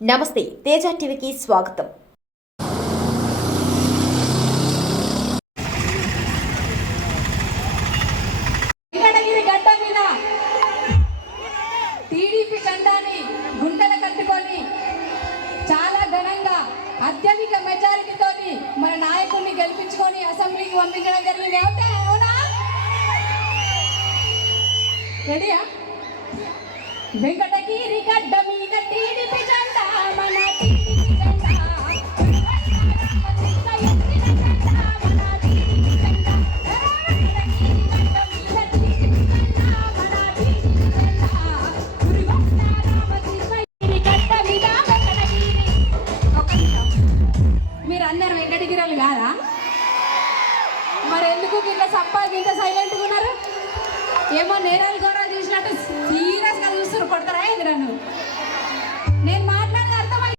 నమస్తే, తేజ టీవీకి స్వాగతం. టీడీపీ జెండాని గుండెల కట్టుకొని చాలా ఘనంగా అత్యధిక మెజారిటీతో మన నాయకుడిని గెలిపించుకొని అసెంబ్లీకి పంపించడం జరిగింది. అవునా? రెడీయా? వెంకటగిరి గడ్డ మీద టీడీపీ జెండా, మన టీడీపీ జెండా. మీరు అందరు వెంకటగిరిలు కాదా? మరి ఎందుకు ఇట్లా ఇంత సైలెంట్గా ఉన్నారు? ఏమో నేరాలు గౌరవ చూసినట్టు సీరియస్గా చూస్తారు. కొడతారా ఏంది నన్ను? నేను మాట్లాడేది అర్థమైంది.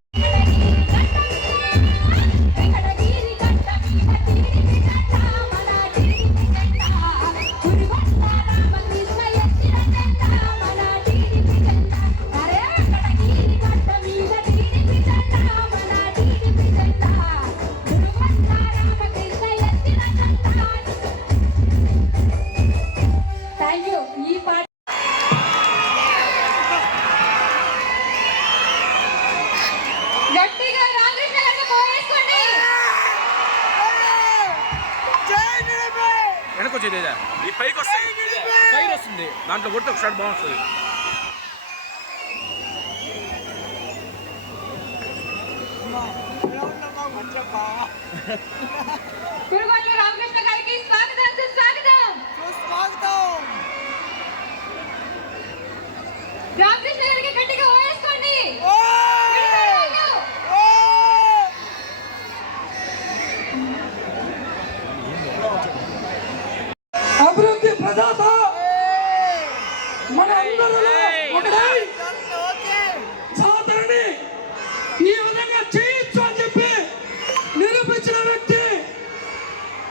ఈ పాట గట్టిగా రామకృష్ణ గారిని పోయేసుకోండి. వెనక వచ్చేది ఈ పైకి వస్తాయి, పైకి వస్తుంది, దాంట్లో కొట్టి ఒక షాట్ బాగుంటుంది. తిరుమల రామకృష్ణ గారికి స్వాగతం, సుస్వాగతం. రామకృష్ణ గారికి గట్టిగా పోయేసుకోండి. అభివృద్ధి ప్రదాత మన అందరిలో ఒకడై సాధనని ఈ విధంగా చేయొచ్చు అని చెప్పి నిరూపించిన వ్యక్తి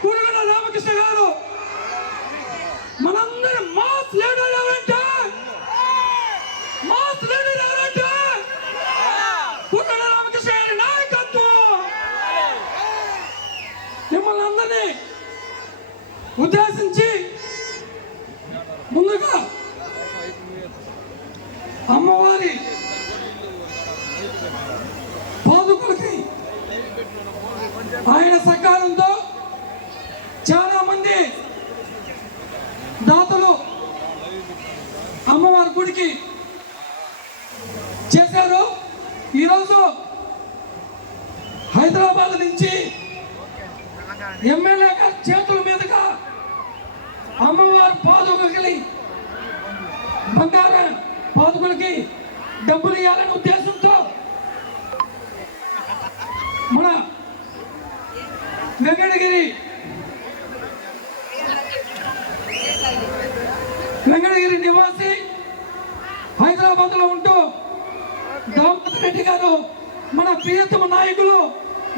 కురుగన రామకృష్ణ గారు. మనందరి మాస్ లీడర్ ఎవరంటే కురుగన రామకృష్ణ గారి నాయకత్వం. మిమ్మల్ని అందరినీ ఉద్దేశించి ముందుగా అమ్మవారి పాదుకులకి ఆయన సకాలంతో చాలా మంది దాతలు అమ్మవారి గుడికి చేశారు. ఈరోజు హైదరాబాద్ నుంచి ఎమ్మెల్యే గారి చేతుల మీదుగా అమ్మవారి పాదుకలకి, బంగారు పాదుకలకి డబ్బులు ఇవ్వాలనే ఉద్దేశంతో మన వెంకటగిరి నివాసి హైదరాబాద్ లో ఉంటూ దామోదర్ రెడ్డి గారు, మన ప్రియతమ నాయకులు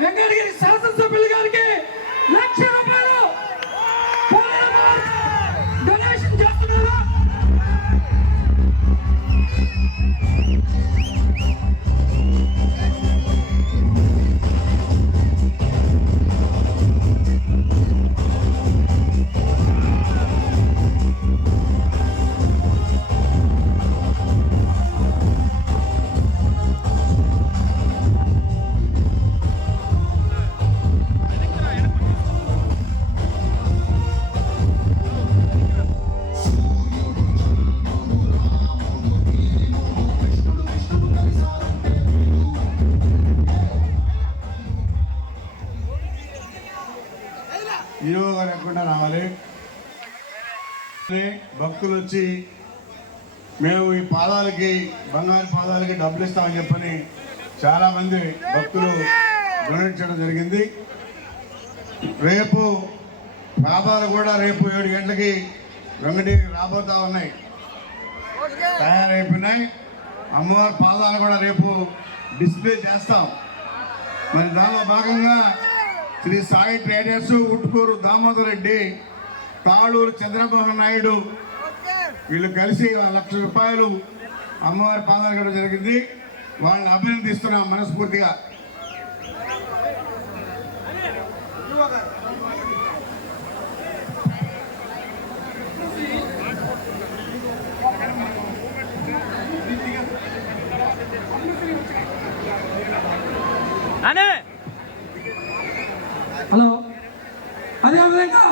వెంకటగిరి శాసనసభ్యులు గారికి ₹1,00,000 డొనేషన్ చేస్తున్నారు. ఈరోజు లేకుండా రావాలి. భక్తులు వచ్చి మేము ఈ పాదాలకి, బంగారు పాదాలకి డబ్బులు ఇస్తామని చెప్పని చాలామంది భక్తులు డొనేట్ చేయడం జరిగింది. రేపు పాదాలు కూడా రేపు 7 గంటలకి వెంకటగిరికి రాబోతా ఉన్నాయి, తయారైపోయినాయి. అమ్మవారి పాదాలు కూడా రేపు డిస్ప్లే చేస్తాం. మరి దానిలో భాగంగా శ్రీ సాయి ట్రేడర్స్, ఉట్కూరు దామోదర్ రెడ్డి, తాళూరు చంద్రమోహన్ నాయుడు వీళ్ళు కలిసి ₹1,00,000 అమ్మవారి పాదాలు కూడా జరిగింది. వాళ్ళని అభినందిస్తున్నాం మనస్ఫూర్తిగా. హలో, అదేవిధంగా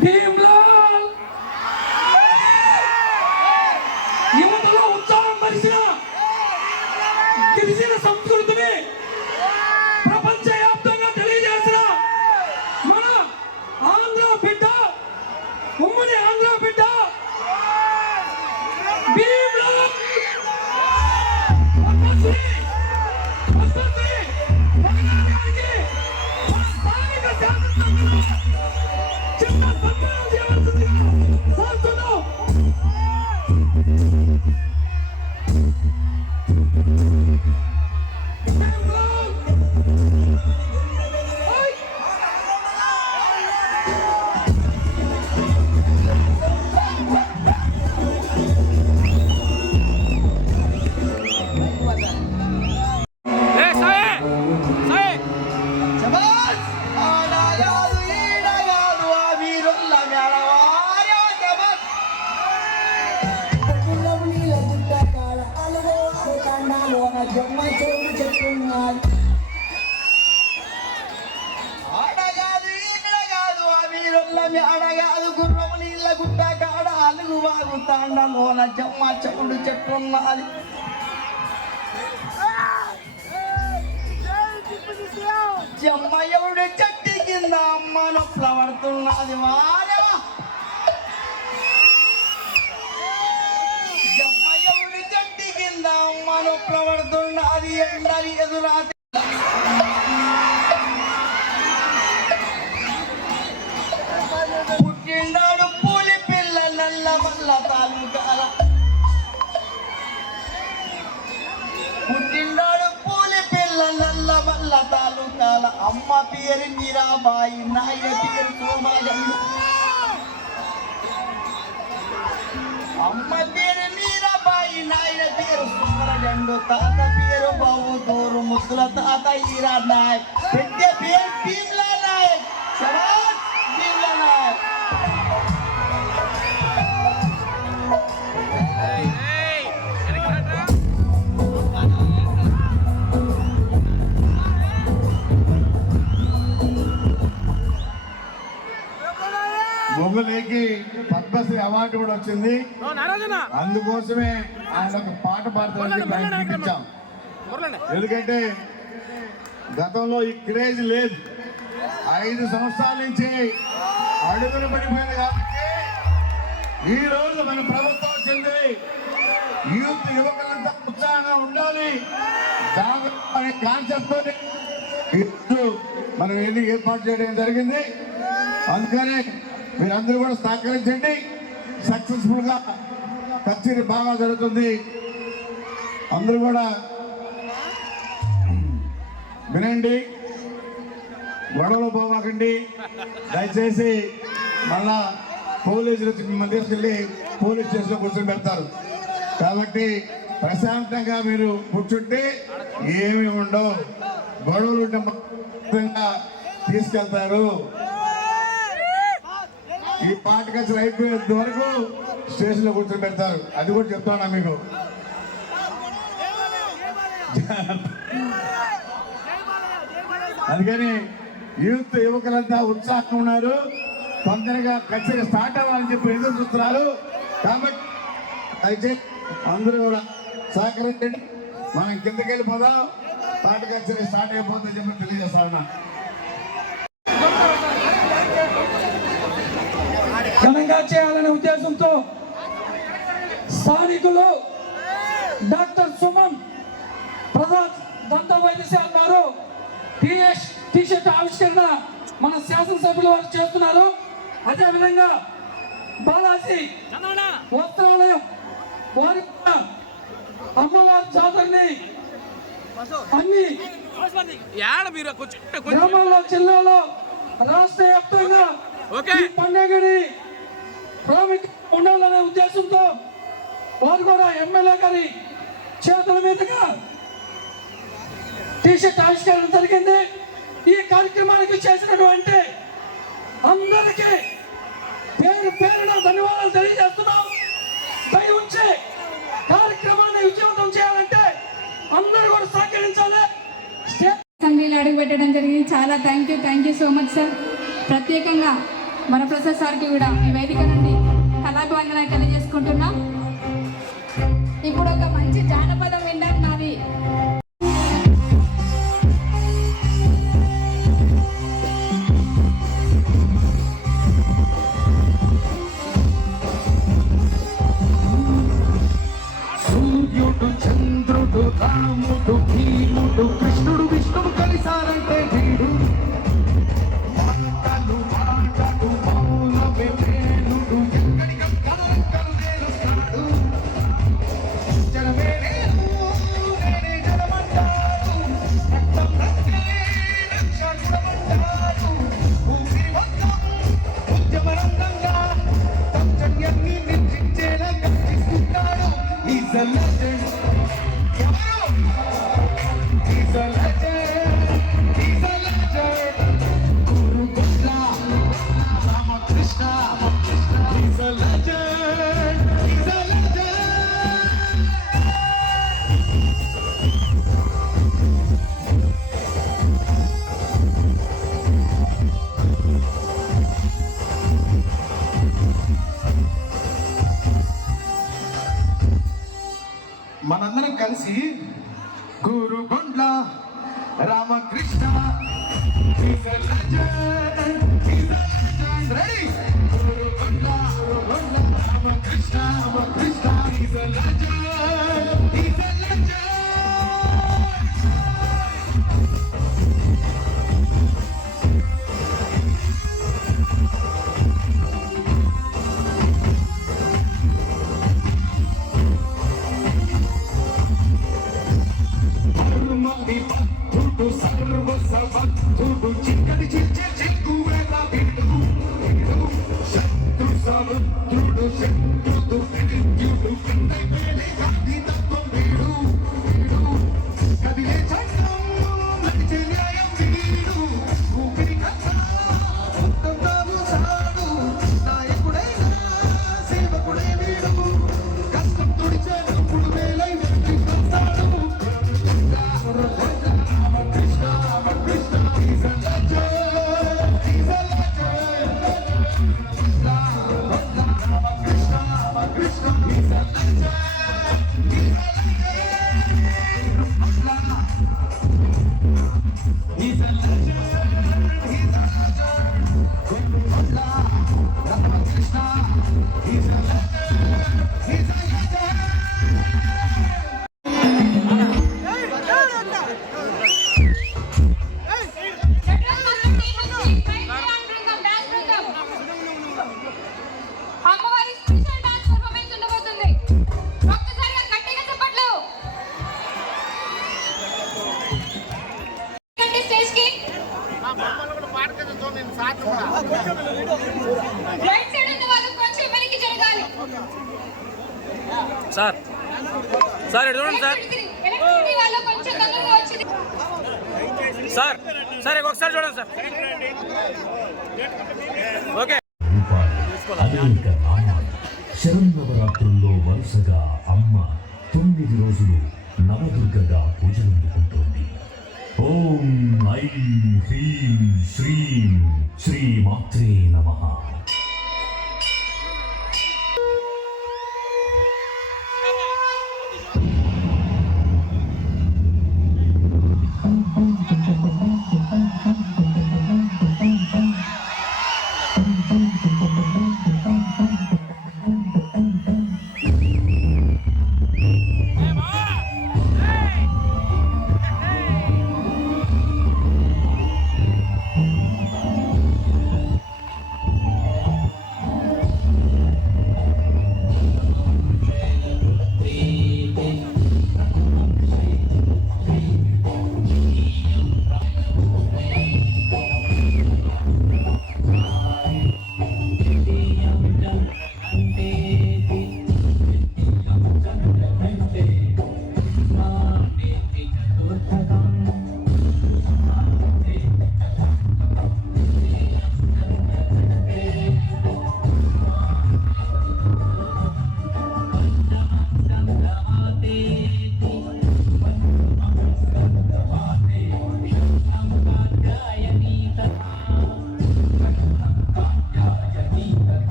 భీమ్లాల్ యువతలో ఉత్సాహం పరిచిన గిరిజన సంస్కృతిని ప్రపంచ వ్యాప్తంగా తెలియజేసిన మన ఆంధ్ర బిడ్డ, ఉమ్మడి ఆంధ్ర బిడ్డ భీమ్లాల్ అడగాదు గుర్రం నీళ్ళ గుట్ట కాడ అలుగు వాగుతాండలోన జమ్మ చెవుడు చెట్టున్నది. జమ్మ ఎవడు చెట్టు కింద అమ్మ నొప్పుల పడుతున్నది. వారేవా జమ్మ ఎవడు చెట్టు కింద అమ్మ నొప్పుల పడుతున్నది. ఎండలి ఎదురాది పుట్టిండాడు పూలి పిల్ల నల్ల మల్ల తాలూకాల. పుట్టిండాడు పూలి పిల్ల నల్ల మల్ల తాలూకాల. అమ్మ పేరు మీరాబాయి, నాయన పేరు సోమగండు. అమ్మ పేరు మీరాబాయి, నాయన పేరు సుందరగండు. తాత పేరు బాబుదూరు, ముద్దుల తాత ఈరా నాయక్. పెద్ద పేరు భీమ్లా నాయక్. శభాష్ భీమ్లా నాయక్. మొగులేకి పద్మశ్రీ అవార్డు కూడా వచ్చింది. అందుకోసమే ఆయన ఒక పాట పాడతానికి ప్రయత్నించాం. ఎందుకంటే గతంలో ఈ క్రేజ్ లేదు, 5 సంవత్సరాల నుంచి అడుగులు పడిపోయింది. కాబట్టి ఈ రోజు మన ప్రభుత్వం వచ్చింది. యూత్ యువకులంతా ఉత్సాహంగా ఉండాలి అనే కాన్సెప్ట్ తో మనం ఎన్ని ఏర్పాటు చేయడం జరిగింది. అందుకనే మీరందరూ కూడా సహకరించండి. సక్సెస్ఫుల్ గా కచేరీ బాగా జరుగుతుంది. అందరూ కూడా వినండి, గొడవలు పోవాకండి దయచేసి. మళ్ళా పోలీసులు మిమ్మల్ని తీసుకెళ్ళి పోలీస్ స్టేషన్లో కూర్చొని పెడతారు. కాబట్టి ప్రశాంతంగా మీరు కూర్చుంటే ఏమి ఉండవు. గొడవలు తీసుకెళ్తారు. ఈ పాట కచేరీ అయిపోయేంత వరకు స్టేషన్లో కూర్చొని పెడతారు. అది కూడా చెప్తాను మీకు. అందుకని యూత్ యువకులంతా ఉత్సాహంగా ఉన్నారు. తొందరగా కచేరీ స్టార్ట్ అవ్వాలని చెప్పి ఎదురు చూస్తున్నారు. కాబట్టి దయచేసి అందరూ కూడా సహకరించండి. మనం కిందకి వెళ్ళిపోదాం. పాట కచేరీ స్టార్ట్ అయిపోతుందని చెప్పి తెలియజేస్తాను. ఘనంగా చేయాలనే ఉద్దేశంతో స్థానికులు డాక్టర్ సుమన్ ప్రసాద్ దంత వైద్యశాల వారు టీషర్ట్ ఆవిష్కరణ మన శాసనసభ్యులు వారు చేస్తున్నారు. అదేవిధంగా బాలాజీ వస్త్రాలయం వారి అమ్మవారి జాతరని అన్ని గ్రామాల్లో జిల్లాలో రాష్ట్ర వ్యాప్తంగా ఈ పండుగని ప్రాముఖ్యంగా ఉండాలనే ఉద్దేశంతో వారు కూడా ఎమ్మెల్యే గారి చేతుల మీదుగా టీషర్ట్ ఆవిష్కరణ జరిగింది. ఈ కార్యక్రమానికి చేసినటువంటి అందరికీ పేరు పేరున ధన్యవాదాలు తెలియజేస్తున్నాం. దయ ఉంచి కార్యక్రమాన్ని విజయవంతం చేయాలంటే అందరూ కూడా సహకరించాలి. అసెంబ్లీలో అడుగు పెట్టడం జరిగింది. చాలా thank you so much sir. ప్రత్యేకంగా వరప్రసాద్ సార్కి కూడా ఈ వేదిక నుండి కళాభివందనాలు తెలియజేసుకుంటున్నాం. ఇప్పుడు ఒక మంచి జానపదం వినడానికి నాది. సూర్యుడు చంద్రుడు రాముడు భీముడు కృష్ణుడు విష్ణువు కలిసారంటే వీడు మాటలు మాటలు మౌనమే ప్రేణుడు ఎక్కడికక్కలు నేరుస్తాడు. జనమే నేను నేనే జనమంటాడు. రక్తం రక్తే రక్షకుడమంటాడు. ఊపిరి మొత్తం ఉద్యమరంగంగా దౌర్జన్యాన్ని నిర్జించేలా కనిపిస్తున్నాడు. He's a legend. He's a legend. He's a legend. Guru Gosla, Ramakrishna. He's a legend. He's a legend. మనందరం కలిసి గురుగుండ్ల Ramakrishna He's a legend. He's a legend. Ready? గురుగుండ్ల Ramakrishna He's a legend. He's a legend. సర్వ సర్వత్తుడు చిక్కడి చిచ్చే చిక్కువేళ వీడు శత్రు సముద్రుడు శత్రుడు విద్యుడు కిందై పేలి గాంధీ తత్వం వీడు కదిలే చట్టం నడిచే న్యాయం వీడు ఊపిరి కథ మొత్తం తాను సాడు నాయకుడైనా సేవకుడే వీడు కష్టం తుడిచే నప్పుడు వేలై వెళ్తాడు. సార్ సార్ ఎటు చూడండి సార్ సార్ ఒకసారి చూడండి సార్. ఓకే. శరన్నవరాత్రుల్లో వరుసగా అమ్మ 9 రోజులు నవదుర్గగా పూజలందుకుంటోంది. ఓం ఐం హ్రీం శ్రీం శ్రీమాత్రే నమః.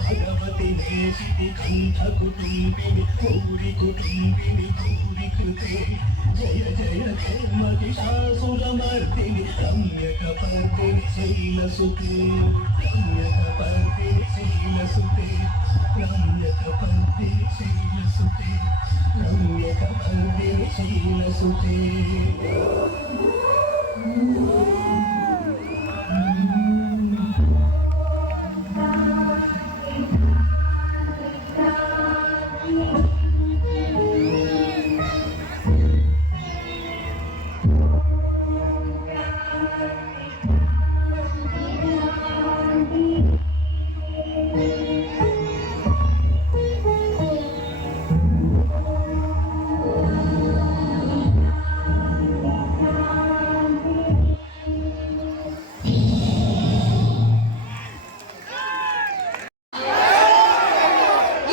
భగవతి నేసితి కంఠ కుటుంబిని గౌరి కుటుంబిని గౌరి కృతే జయ జయ జయ మహిషాసురమర్దిని రమ్యక పర్దిని శైలసుతే రమ్యక పర్దిని శైలసుతే రమ్యక పర్దిని శైలసుతే రమ్యక పర్దిని శైలసుతే.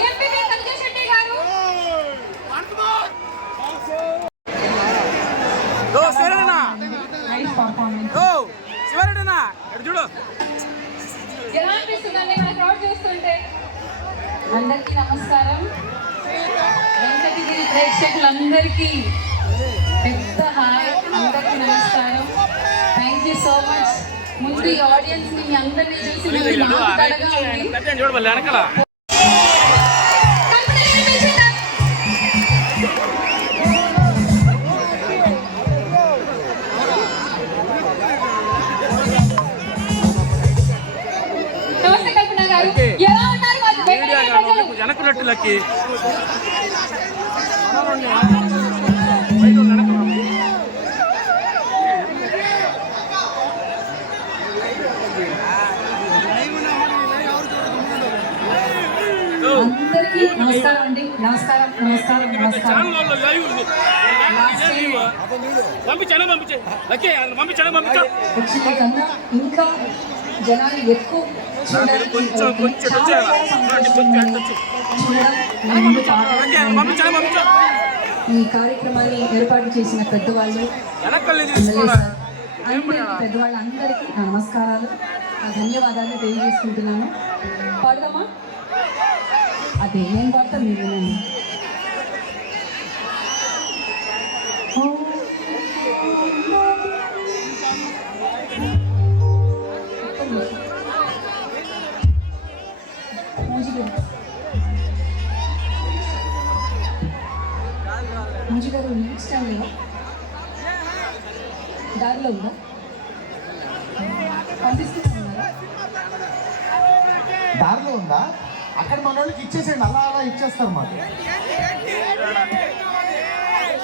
ఎంపీ తగ్గశెట్టి గారు శివరెడ్డినా నైస్ పర్ఫార్మెన్స్. శివరెడ్డినా ఇక్కడ చూడు. ఎలా అనిపిస్తుందండి మన క్రౌడ్ చూస్తుంటే? అందరికీ నమస్కారం. వెంకటగిరి ప్రేక్షకులందరికీ పెద్ద హాయ్. అందరికీ నమస్కారం. Thank you so much. ముందు ఈ ఆడియన్స్ ని అందరినీ చూసి నాకు కలగా ఉంది. చూడు మళ్ళీ వెనకాల. కంపెనీ కనిపించిందా? నమస్తే కల్పన గారు, ఎలా ఉన్నారు? మా వెంకటగిరి ప్రజలు వెనకున్నట్టు లక్కి. అందరికీ నమస్కారం అండి. నమస్కారం నమస్కారం నమస్కారం. పంపించాను పంపించు. వచ్చిన కన్నా ఇంకా జనాలు ఎక్కువ చూడడానికి కొంచెం చాలా సంతోషం ఉంది. చూడడం మన ముందు పంపించు. ఈ కార్యక్రమాన్ని ఏర్పాటు చేసిన పెద్దవాళ్ళు, వెనకల్ని ఎమ్మెల్యే తీసుకోరా. సార్, అందరికీ పెద్దవాళ్ళందరికీ నా నమస్కారాలు, నా ధన్యవాదాలు తెలియజేసుకుంటున్నాను. పాడదామా? అదే నేను పాడతా, మీరు వినండి. మంచి గారు న్యూస్ స్టాండ్ లేదా? దారిలో ఉందా? పంపిస్తున్నారా? దారిలో ఉందా? అక్కడ మన వాళ్ళకి ఇచ్చేసేయండి, అలా అలా ఇచ్చేస్తారు మాకు.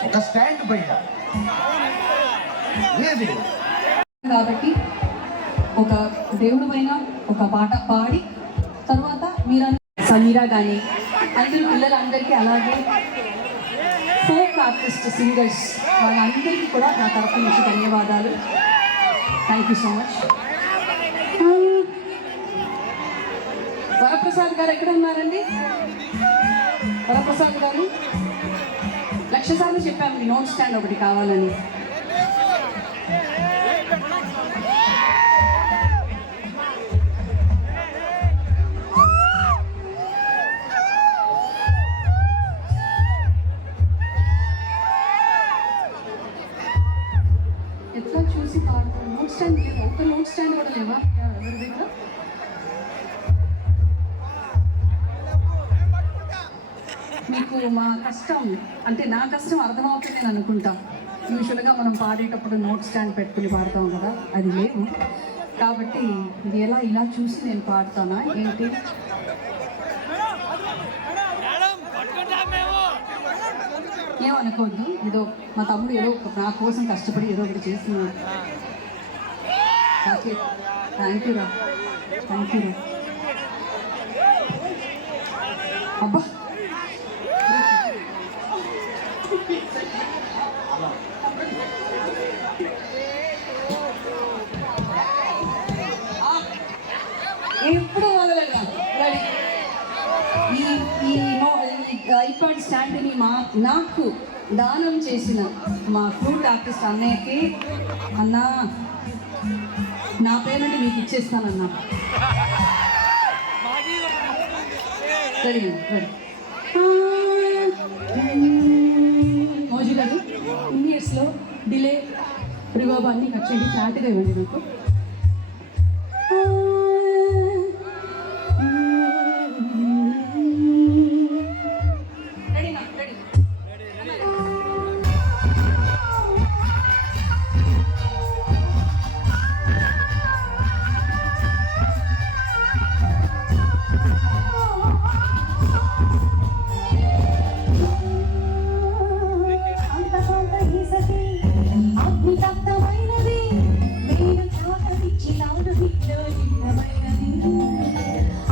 ఒక స్టాండ్ బయట లేదు కాబట్టి ఒక దేవుడు పైన ఒక పాట పాడి తర్వాత మీరు సమీరా కానీ అందరూ పిల్లలందరికీ, అలాగే ఫోక్ ఆర్టిస్ట్ సింగర్స్ వాళ్ళందరికీ కూడా నా తరఫు నుంచి ధన్యవాదాలు. Thank you so much. Varaprasad గారు ఎక్కడ ఉన్నారండి? వరప్రసాద్ గారు 1,00,000 సార్లు చెప్పాము మీ నోట్ స్టాండ్ ఒకటి కావాలని. ఎట్లా చూసి పాడతారు? నోట్ స్టాండ్ లేదు, ఒక్క నోట్ స్టాండ్ కూడా లేవా ఎవరి దగ్గర? మీకు మా కష్టం అంటే నా కష్టం అర్థమవుతుంది అని అనుకుంటా. యూజువల్గా మనం పాడేటప్పుడు నోట్ స్టాండ్ పెట్టుకుని పాడతాం కదా, అది లేవు. కాబట్టి ఇది ఇలా చూసి నేను పాడతానా ఏంటి? ఏమనుకోవద్దు, ఏదో మా తమ్ముడు ఏదో నా కోసం కష్టపడి ఏదో ఒకటి చేస్తున్నాడు. ఓకే, థ్యాంక్ యూ రా. అబ్బా ఎప్పుడు మొదలెడదాం. రెడీ? ఈ ట్రైపాడ్ స్టాండ్ని నాకు దానం చేసిన మా ఫ్లూట్ ఆర్టిస్ట్ అన్నయ్యకి, అన్నా నా పేమెంట్ మీకు ఇచ్చేస్తానన్నా. రెడీ మోజీ గారు, ఇన్ని ఇయర్స్లో డిలే రివర్బ్ అన్నీ కట్ చేయండి, ఫ్లాట్గా ఇవ్వండి నాకు.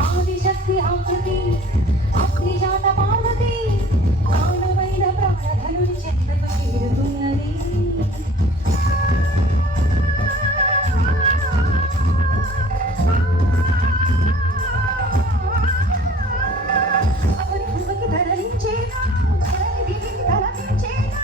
ఆదిశక్తి ఆకృతి అగ్నిజాత పార్వతి కాలమైన ప్రాణధనుడి చెంతకు చేరుతున్నది. అవని భూమికి ధరించేనా, ధరణి దివికి ధరించేనా.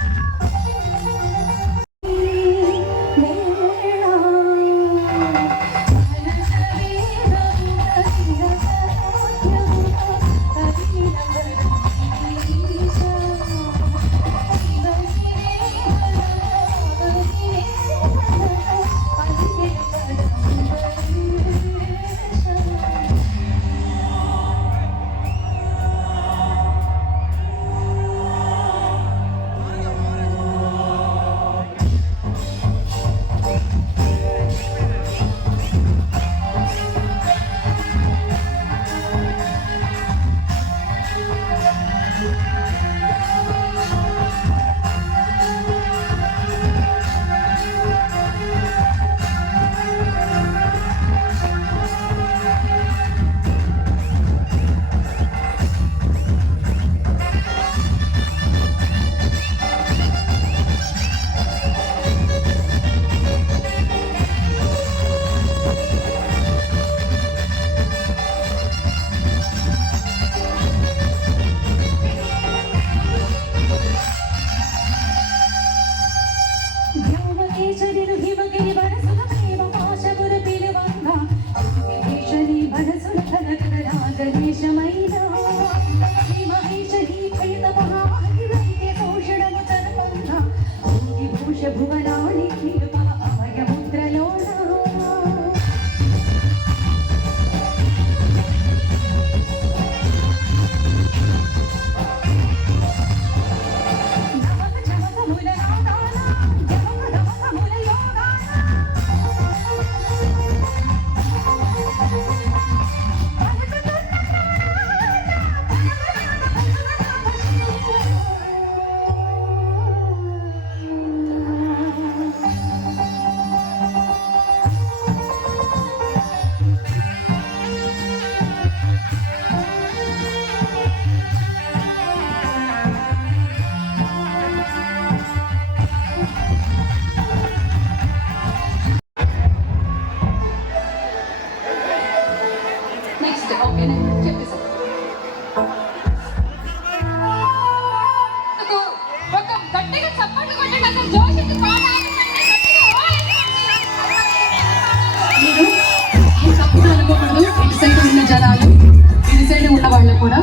కూడా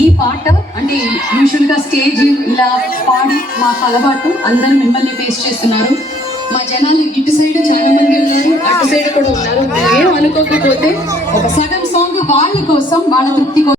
ఈ పాట అంటే యూజువల్గా స్టేజ్ ఇలా పాడి మాకు అలవాటు, అందరూ మిమ్మల్ని ఫేస్ చేస్తున్నారు. మా జనాలు ఇటు సైడ్ చాలా మంది ఉన్నారు, అటు సైడ్ కూడా ఉన్నారు. ఏం అనుకోకపోతే ఒక సగం సాంగ్ వాళ్ళ కోసం, వాళ్ళ తృప్తి కోసం.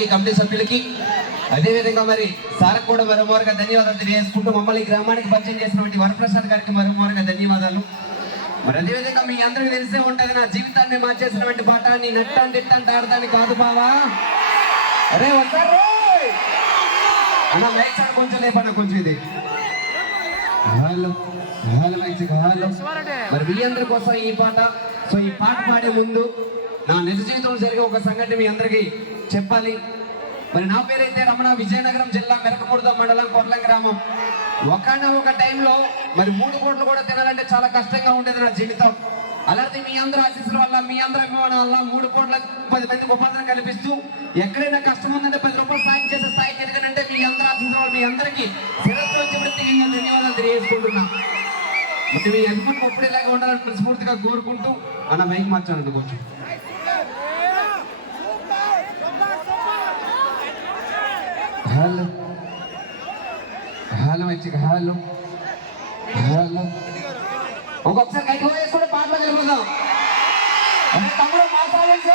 అందరికీ కమిటీ సభ్యులకి అదేవిధంగా మరి సార్కు కూడా మరోమారుగా ధన్యవాదాలు తెలియజేసుకుంటూ మమ్మల్ని ఈ గ్రామానికి పరిచయం చేసినటువంటి వరప్రసాద్ గారికి మరోమారుగా ధన్యవాదాలు. మరి అదేవిధంగా మీ అందరికీ తెలిసే ఉంటుంది, నా జీవితాన్ని మార్చేసినటువంటి పాట నీ నట్టంటే ఆడదాన్ని కాదు బావా. అరే వస్తారు అన్న మైక్ సార్ కొంచెం లేపన్నా కొంచెం ఇది హలో హలో మైక్ హలో. మరి మీ అందరి కోసం ఈ పాట. సో ఈ పాట పాడే ముందు నా నిజ జీవితంలో జరిగే ఒక సంఘటన మీ అందరికీ చెప్పాలి. మరి నా పేరైతే రమణ, విజయనగరం జిల్లా మెరకముర్ద మండలం కొర్లం గ్రామం. ఒక టైంలో మరి 3 కోట్లు కూడా తినాలంటే చాలా కష్టంగా ఉండేది నా జీవితం. అలాంటి మీ అందరి ఆశీస్సుల వల్ల, మీ అందరి అభిమానం వల్ల 3 కోట్ల 10 మందికి ఉపాధిని కల్పిస్తూ ఎక్కడైనా కష్టం ఉందంటే 10 రూపాయలు సాయం చేసే స్థాయికి ఎదగనంటే మీ అందరి ఆశీస్సుల వల్ల మీ అందరికీ శిరస్సు వచ్చి ప్రత్యేకంగా ధన్యవాదాలు తెలియజేసుకుంటున్నా. అంటే మీ అభిమానం ఎప్పుడు ఇలాగే ఉండాలని మనస్ఫూర్తిగా కోరుకుంటూ అన్న మైక్ మార్చాను కొంచెం. హలో హలో మంచిగా హలో హలో. ఒక్కొక్కసారి గైడ్ వేసి కూడా పాటలు కలుపుదాం. అంటే తమ్ముడు మాట్లాడండి.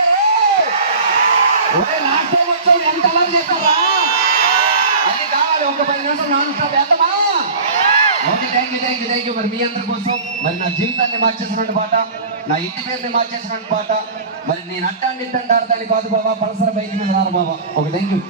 ఒరే లాస్ట్ టైం వచ్చావు ఎంత అలా చేస్తారా అది కావాలి. ఒక 10 నిమిషాలు నాన్ స్టాప్ వేద్దామా? Okay thank you. మరి మీ అందరి కోసం మరి నా జీవితాన్ని మార్చేసినటువంటి పాట, నా ఇంటి పేరుని మార్చేసినటువంటి పాట. మరి నేను అట్టాండి ఆడతాను కాదు బాబా, పలసర బైక్ మీద రారు బాబా. Okay thank you.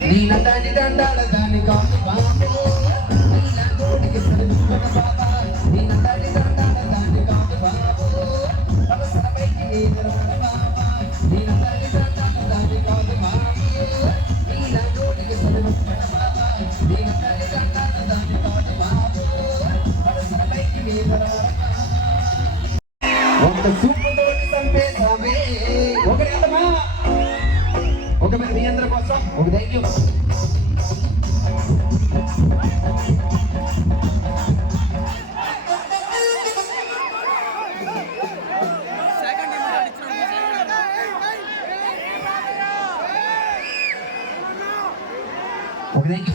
నీలదాని దండాల దాని కాదు బాబు, నీలగోడికి సరిదున్న బాబా. నీలదాని దండాల దాని కాదు బాబు, అవసర బయటికి నీదరవన బాబా. నీలదాని దండాల దాని కాదు బాబు, నీలగోడికి సరిదున్న బాబా. నీలదాని దండాల దాని కాదు బాబు, అవసర బయటికి నీదరవన బాబా. ఒక సూపుతోటి సంపేసామే ఒకరి అర్థమా. ఒక మరి మీ అందరి కోసం ఒక థ్యాంక్ యూ. ఒక థ్యాంక్ యూ.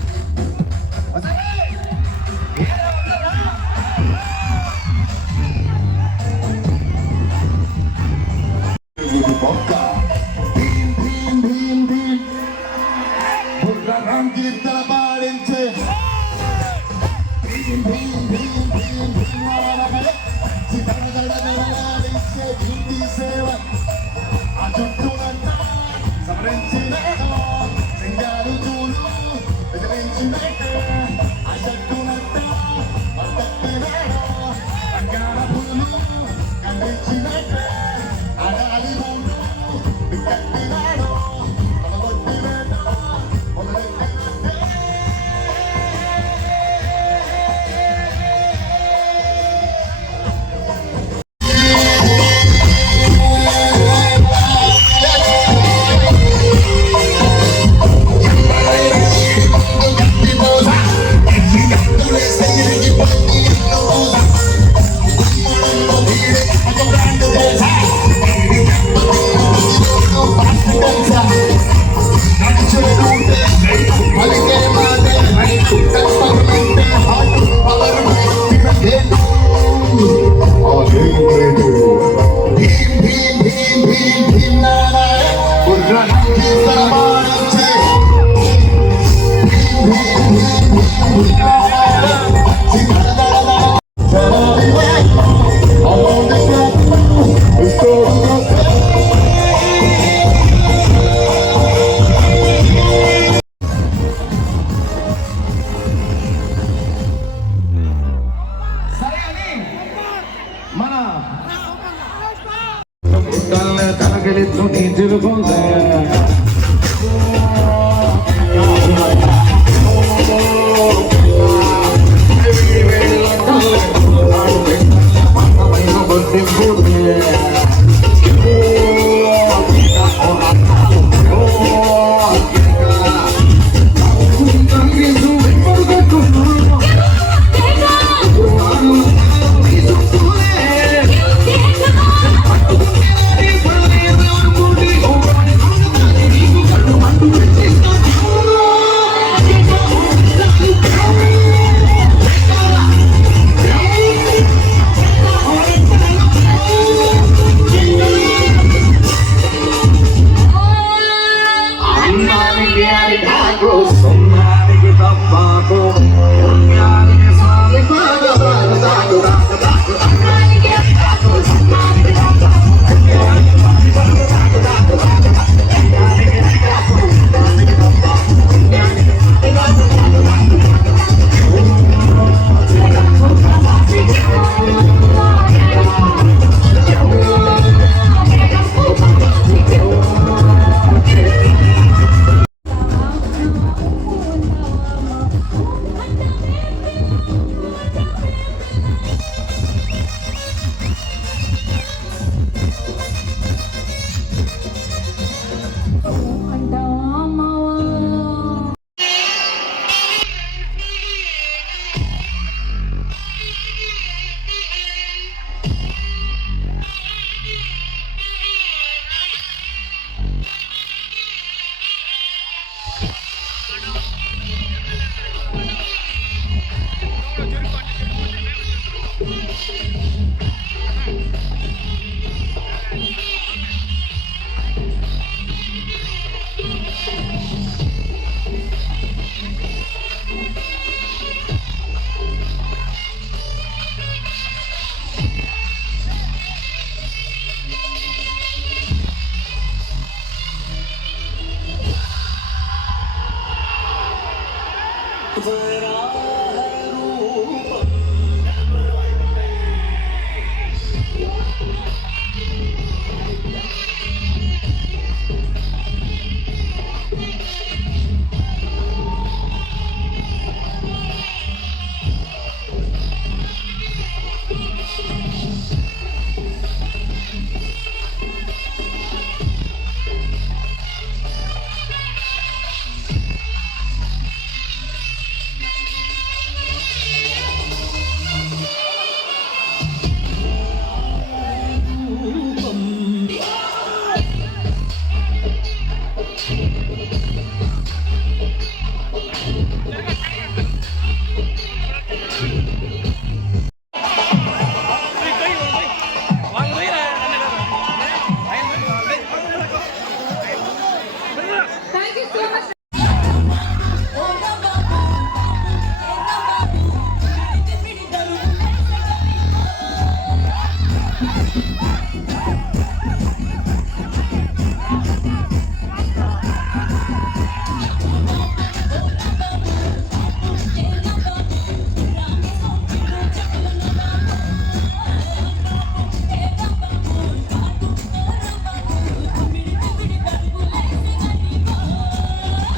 जरा